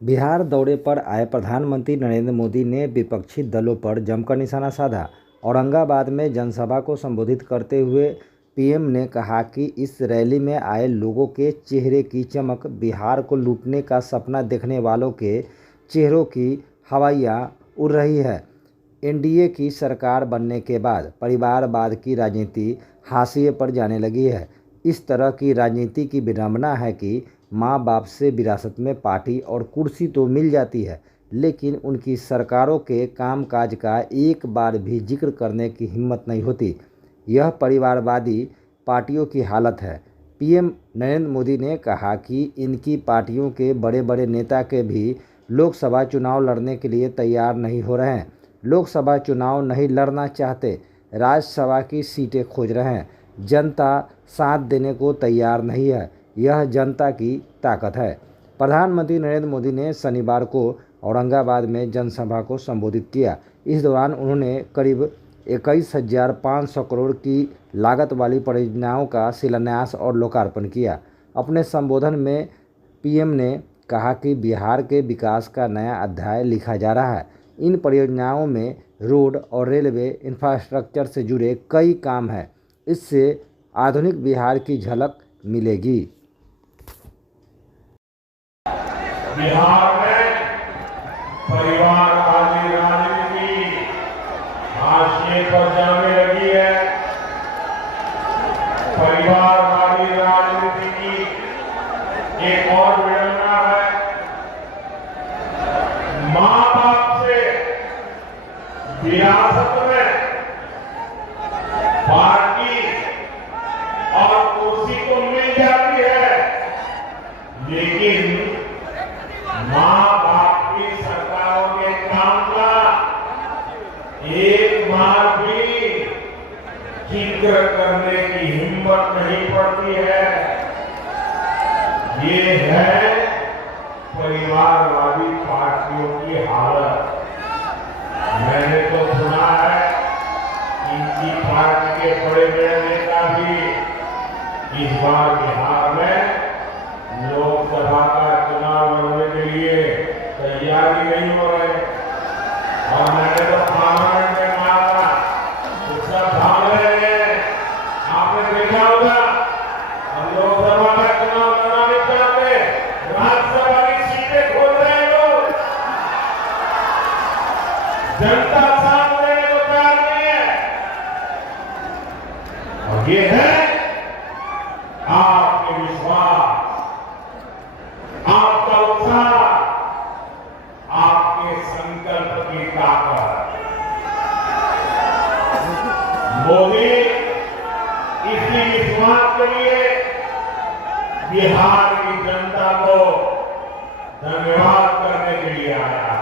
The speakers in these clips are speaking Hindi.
बिहार दौरे पर आए प्रधानमंत्री नरेंद्र मोदी ने विपक्षी दलों पर जमकर निशाना साधा। औरंगाबाद में जनसभा को संबोधित करते हुए पीएम ने कहा कि इस रैली में आए लोगों के चेहरे की चमक बिहार को लूटने का सपना देखने वालों के चेहरों की हवाइयाँ उड़ रही है। एनडीए की सरकार बनने के बाद परिवारवाद की राजनीति हाशिए पर जाने लगी है। इस तरह की राजनीति की विडंबना है कि माँ बाप से विरासत में पार्टी और कुर्सी तो मिल जाती है, लेकिन उनकी सरकारों के कामकाज का एक बार भी जिक्र करने की हिम्मत नहीं होती। यह परिवारवादी पार्टियों की हालत है। पीएम नरेंद्र मोदी ने कहा कि इनकी पार्टियों के बड़े बड़े नेता के भी लोकसभा चुनाव लड़ने के लिए तैयार नहीं हो रहे हैं। लोकसभा चुनाव नहीं लड़ना चाहते, राज्यसभा की सीटें खोज रहे हैं। जनता साथ देने को तैयार नहीं है। यह जनता की ताकत है। प्रधानमंत्री नरेंद्र मोदी ने शनिवार को औरंगाबाद में जनसभा को संबोधित किया। इस दौरान उन्होंने करीब 21,500 करोड़ की लागत वाली परियोजनाओं का शिलान्यास और लोकार्पण किया। अपने संबोधन में पीएम ने कहा कि बिहार के विकास का नया अध्याय लिखा जा रहा है। इन परियोजनाओं में रोड और रेलवे इंफ्रास्ट्रक्चर से जुड़े कई काम हैं। इससे आधुनिक बिहार की झलक मिलेगी। बिहार में परिवारवादी राजनीति हाशिए पर जाने लगी है। परिवारवादी राजनीति की एक और विडंबना है। माँ बाप से विरासत में पार्टी और कुर्सी तो मिल जाती है, लेकिन माँ बाप की सरकारों के काम का एक बार भी जिक्र करने की हिम्मत नहीं पड़ती है। ये है परिवारवादी पार्टियों की हालत। मैंने तो सुना है इनकी पार्टी के बड़े बड़े नेता भी इस बार बिहार में लोकसभा का चुनाव लड़ने के लिए तैयारी नहीं हो रहे। और मैंने तो पार्लियामेंट में कहा था तो सब भाग रहे हैं। आपने देखा होगा हम लोकसभा का चुनाव लड़ना नहीं चाहते, राज्यसभा की सीटें खोज रहे हैं लोग। जनता साथ देने को तैयार नहीं है। और ये है आपके विश्वास, आपका उत्साह, आपके संकल्प की ताकत। मोदी इसी विश्वास के लिए बिहार की जनता को धन्यवाद करने के लिए आया है।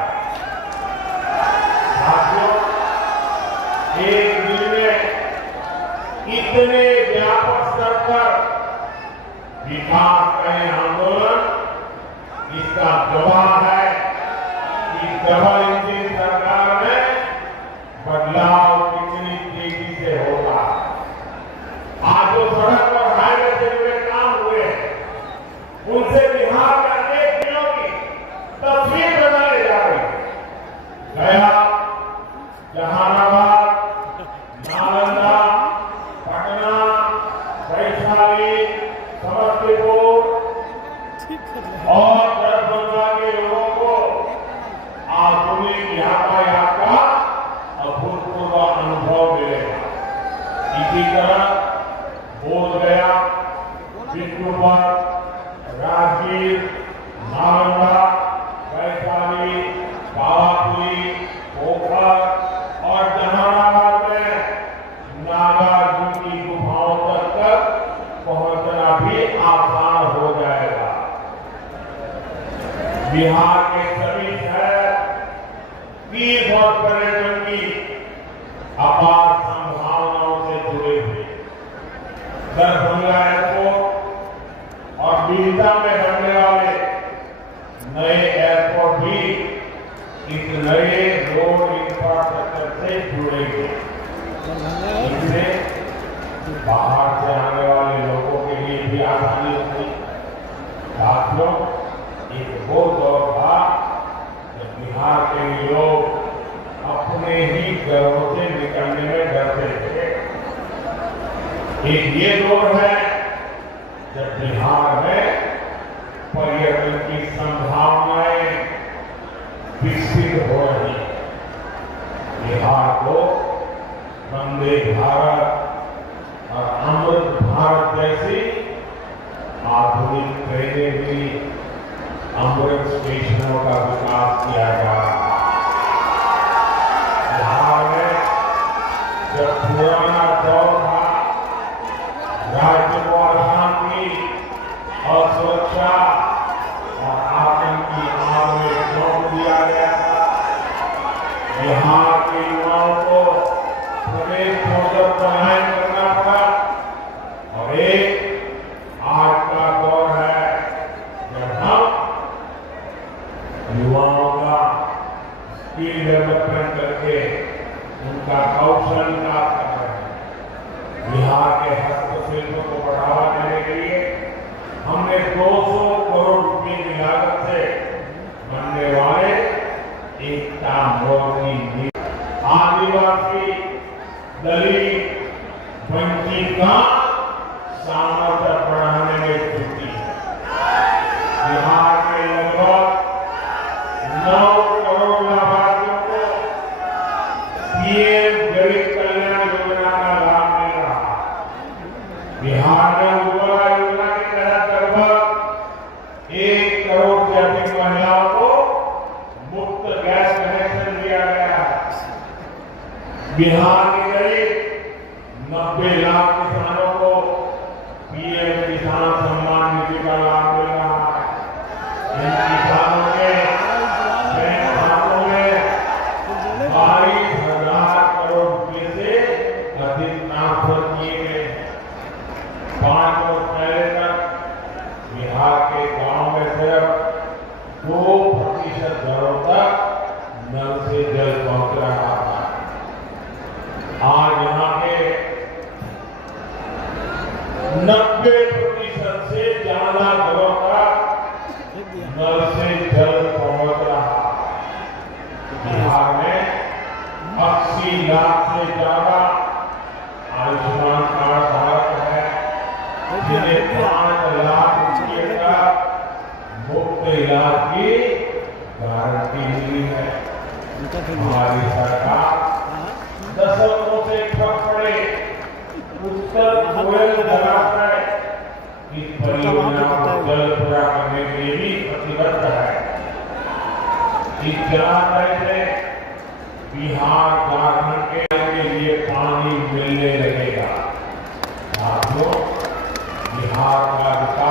साथियों, एक दिन में इतने व्यापक स्तर पर विकास का आंदोलन इसका गवाह है कि डबल इंजन सरकार में बदलाव कितनी तेजी से होगा। आज जो सड़क और हाईवे से जुड़े काम हुए हैं, उनसे बिहार के अनेक जिलों की तस्वीर बदलने जा रही है। गया, जहानाबाद, नालंदा, पटना, वैशाली, समस्तीपुर और दरभंगा के लोगों को आधुनिक यातायात का अभूतपूर्व अनुभव मिलेगा। इसी तरह बोधगया, बिष्णुपुर, राजगीर, नालंदा, वैशाली, पावापुरी, पोखर और जहानाबाद में नागार्जुन की गुफाओं तक पहुंचना भी आसान हो जाएगा। बिहार के सभी शहर तीर्थ और पर्यटन की अपार संभावनाओं से जुड़े हुए। दरभंगा एयरपोर्ट और बिहटा में बनने वाले नए एयरपोर्ट भी इस नए रोड इंफ्रास्ट्रक्चर से जुड़ेंगे। इससे बाहर से आने वाले लोगों के लिए भी आसानी होगी। साथियों, एक वो दौर था एक ये दौर है जब बिहार में पर्यटन की संभावनाएं विकसित हो रही है। बिहार को वंदे भारत और अमृत भारत जैसी आधुनिक ट्रेनें भी अमृत स्टेशनों का विकास किया जा रहा है। बिहार में जब पुराना दौर था, राज्य को अशांति और सुरक्षा और आतंकी आग में झोंक दिया गया था। बिहार के युवाओं को प्रदेश छोड़कर पलायन करना पड़ा और एक आज का दौर है जब हम युवाओं का स्किल डेवलपमेंट करके उनका कौशल विकास कर रहे हैं। बिहार के हस्तशिल्प को बढ़ावा देने के लिए हमने 200 करोड़ रुपए की लागत से बनने वाले एकता मोड़ की आदिवासी दलित वंचित का सामर्थ्य बढ़ाने में जुटी है। बिहार में लगभग 9 करोड़ लाभार्थियों को पीएम गरीब कल्याण योजना का लाभ मिल रहा है। बिहार में उज्ज्वला योजना के तहत लगभग 1 करोड़ से अधिक महिलाओं को मुफ्त गैस कनेक्शन दिया गया है। बिहार के करीब 90 लाख किसानों को पीएम किसान सम्मान निधि का लाभ मिल रहा है। इन किसानों के बैंक खातों में 22,000 करोड़ रुपए से अधिक ट्रांसफर किए गए हैं। 5 वर्ष पहले तक बिहार के गांव में सिर्फ 2% घरों तक नल से जल पहुंच रहा था। आज यहाँ के 90% से ज्यादा घरों तक नल से जल पहुंच रहा है। बिहार में 80 लाख से ज्यादा आयुष्मान कार्ड धारक है, जिन्हें 5 लाख रुपये का मुफ्त इलाज की गारंटी मिली है। हमारी सरकार दशकों से ठप पड़े उत्तर कोयल जलाशय की परियोजना को जल पूरा करने के लिए भी प्रतिबद्ध है। इस जलाशय से बिहार झारखंड के लिए पानी मिलने लगेगा। साथियों, बिहार का विकास